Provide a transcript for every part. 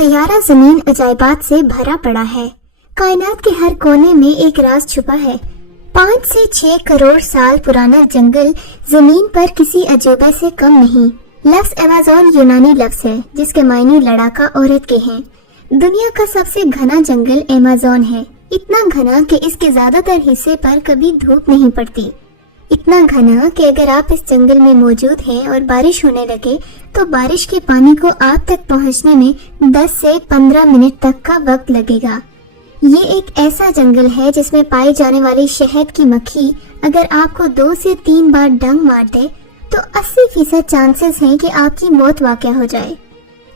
سیارہ زمین عجائبات سے بھرا پڑا ہے۔ کائنات کے ہر کونے میں ایک راز چھپا ہے۔ 5 سے 6 کروڑ سال پرانا جنگل زمین پر کسی عجوبے سے کم نہیں۔ لفظ ایمیزون یونانی لفظ ہے جس کے معنی لڑاکا عورت کے ہیں۔ دنیا کا سب سے گھنا جنگل ایمیزون ہے، اتنا گھنا کہ اس کے زیادہ تر حصے پر کبھی دھوپ نہیں پڑتی، اتنا گھنا کہ اگر آپ اس جنگل میں موجود ہیں اور بارش ہونے لگے تو بارش کے پانی کو آپ تک پہنچنے میں 10 سے 15 منٹ تک کا وقت لگے گا۔ یہ ایک ایسا جنگل ہے جس میں پائی جانے والی شہد کی مکھی اگر آپ کو 2 سے 3 بار ڈنگ مار دے تو 80% چانسز ہیں کہ آپ کی موت واقع ہو جائے۔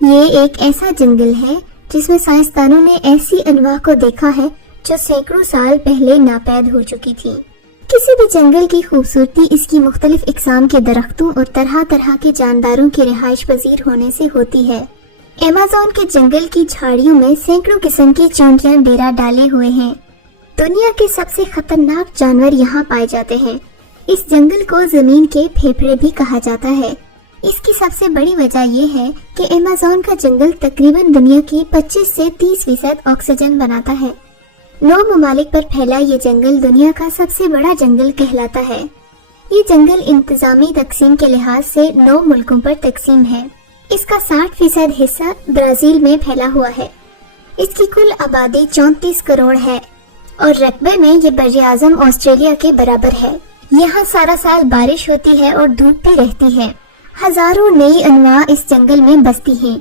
یہ ایک ایسا جنگل ہے جس میں سائنسدانوں نے ایسی انواع کو دیکھا ہے جو سینکڑوں سال پہلے ناپید ہو چکی تھی۔ کسی بھی جنگل کی خوبصورتی اس کی مختلف اقسام کے درختوں اور طرح طرح کے جانداروں کے رہائش پذیر ہونے سے ہوتی ہے۔ ایمیزون کے جنگل کی جھاڑیوں میں سینکڑوں قسم کی چونٹیاں ڈیرا ڈالے ہوئے ہیں۔ دنیا کے سب سے خطرناک جانور یہاں پائے جاتے ہیں۔ اس جنگل کو زمین کے پھیپھڑے بھی کہا جاتا ہے۔ اس کی سب سے بڑی وجہ یہ ہے کہ ایمیزون کا جنگل تقریباً دنیا کی 25 سے 30% آکسیجن بناتا ہے۔ 9 ممالک پر پھیلا یہ جنگل دنیا کا سب سے بڑا جنگل کہلاتا ہے۔ یہ جنگل انتظامی تقسیم کے لحاظ سے 9 ملکوں پر تقسیم ہے۔ اس کا 60% حصہ برازیل میں پھیلا ہوا ہے۔ اس کی کل آبادی 34 کروڑ ہے اور رقبے میں یہ براعظم آسٹریلیا کے برابر ہے۔ یہاں سارا سال بارش ہوتی ہے اور دھوپ بھی رہتی ہے۔ ہزاروں نئی انواع اس جنگل میں بستی ہیں۔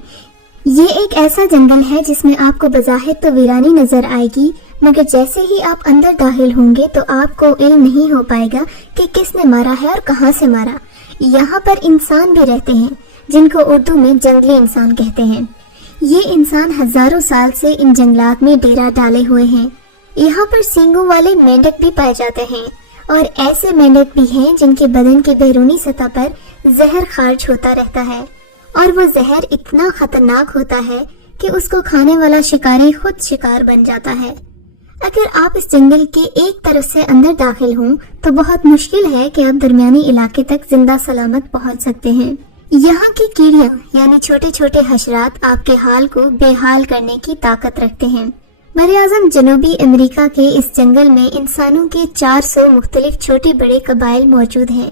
یہ ایک ایسا جنگل ہے جس میں آپ کو بظاہر تو ویرانی نظر آئے گی، مگر جیسے ہی آپ اندر داخل ہوں گے تو آپ کو علم نہیں ہو پائے گا کہ کس نے مارا ہے اور کہاں سے مارا۔ یہاں پر انسان بھی رہتے ہیں جن کو اردو میں جنگلی انسان کہتے ہیں۔ یہ انسان ہزاروں سال سے ان جنگلات میں ڈیرا ڈالے ہوئے ہیں۔ یہاں پر سینگوں والے مینڈک بھی پائے جاتے ہیں اور ایسے مینڈک بھی ہیں جن کے بدن کے بیرونی سطح پر زہر خارج ہوتا رہتا ہے اور وہ زہر اتنا خطرناک ہوتا ہے کہ اس کو کھانے والا شکاری خود شکار بن جاتا ہے۔ اگر آپ اس جنگل کے ایک طرف سے اندر داخل ہوں تو بہت مشکل ہے کہ آپ درمیانی علاقے تک زندہ سلامت پہنچ سکتے ہیں۔ یہاں کی کیڑیاں یعنی چھوٹے چھوٹے حشرات آپ کے حال کو بے حال کرنے کی طاقت رکھتے ہیں۔ براعظم جنوبی امریکہ کے اس جنگل میں انسانوں کے 400 مختلف چھوٹے بڑے قبائل موجود ہیں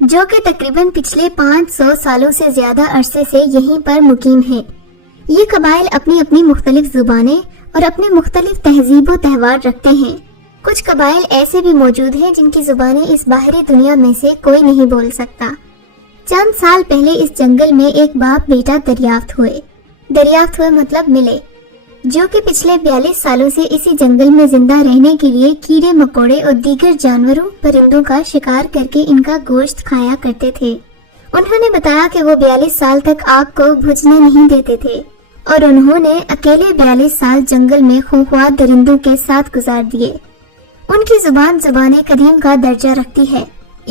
جو کہ تقریباً پچھلے 500 سالوں سے زیادہ عرصے سے یہیں پر مقیم ہیں۔ یہ قبائل اپنی اپنی مختلف زبانیں اور اپنے مختلف تہذیب و تہوار رکھتے ہیں۔ کچھ قبائل ایسے بھی موجود ہیں جن کی زبانیں اس باہری دنیا میں سے کوئی نہیں بول سکتا۔ چند سال پہلے اس جنگل میں ایک باپ بیٹا دریافت ہوئے مطلب ملے، جو کہ پچھلے 42 سالوں سے اسی جنگل میں زندہ رہنے کے لیے کیڑے مکوڑے اور دیگر جانوروں پرندوں کا شکار کر کے ان کا گوشت کھایا کرتے تھے۔ انہوں نے بتایا کہ وہ 42 سال تک آگ کو بجھنے نہیں دیتے تھے اور انہوں نے اکیلے 42 سال جنگل میں خونخوار درندوں کے ساتھ گزار دیے۔ ان کی زبان قدیم کا درجہ رکھتی ہے،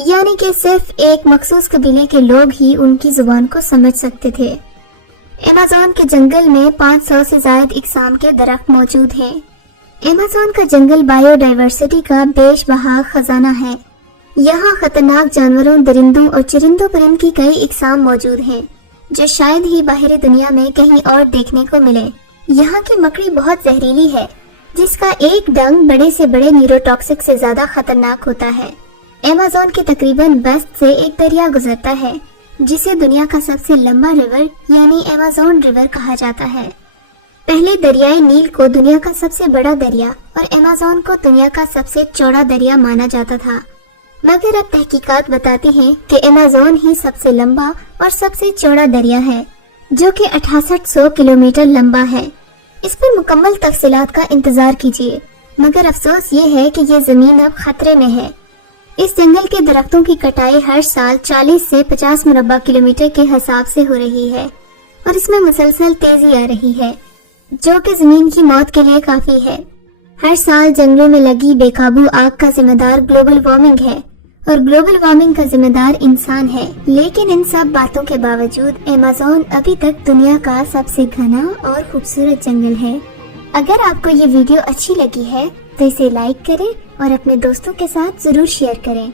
یعنی کہ صرف ایک مخصوص قبیلے کے لوگ ہی ان کی زبان کو سمجھ سکتے تھے۔ ایمیزون کے جنگل میں 500 سے زائد اقسام کے درخت موجود ہیں۔ ایمیزون کا جنگل بائیو ڈائیورسٹی کا بیش بہا خزانہ ہے۔ یہاں خطرناک جانوروں، درندوں اور چرندوں پرند کی کئی اقسام موجود ہیں جو شاید ہی باہری دنیا میں کہیں اور دیکھنے کو ملے۔ یہاں کی مکڑی بہت زہریلی ہے جس کا ایک ڈنگ بڑے سے بڑے نیوروٹاکسک سے زیادہ خطرناک ہوتا ہے۔ ایمیزون کے تقریباً وسط سے ایک دریا گزرتا ہے جسے دنیا کا سب سے لمبا ریور یعنی ایمیزون ریور کہا جاتا ہے۔ پہلے دریائے نیل کو دنیا کا سب سے بڑا دریا اور ایمیزون کو دنیا کا سب سے چوڑا دریا مانا جاتا تھا، مگر اب تحقیقات بتاتی ہیں کہ ایمیزون ہی سب سے لمبا اور سب سے چوڑا دریا ہے جو کہ 6800 کلومیٹر لمبا ہے۔ اس پر مکمل تفصیلات کا انتظار کیجیے، مگر افسوس یہ ہے کہ یہ زمین اب خطرے میں ہے۔ اس جنگل کے درختوں کی کٹائی ہر سال 40 سے 50 مربع کلومیٹر کے حساب سے ہو رہی ہے اور اس میں مسلسل تیزی آ رہی ہے جو کہ زمین کی موت کے لیے کافی ہے۔ ہر سال جنگلوں میں لگی بے قابو آگ کا ذمہ دار گلوبل وارمنگ ہے اور گلوبل وارمنگ کا ذمہ دار انسان ہے، لیکن ان سب باتوں کے باوجود ایمیزون ابھی تک دنیا کا سب سے گھنا اور خوبصورت جنگل ہے۔ اگر آپ کو یہ ویڈیو اچھی لگی ہے تو اسے لائک کریں اور اپنے دوستوں کے ساتھ ضرور شیئر کریں۔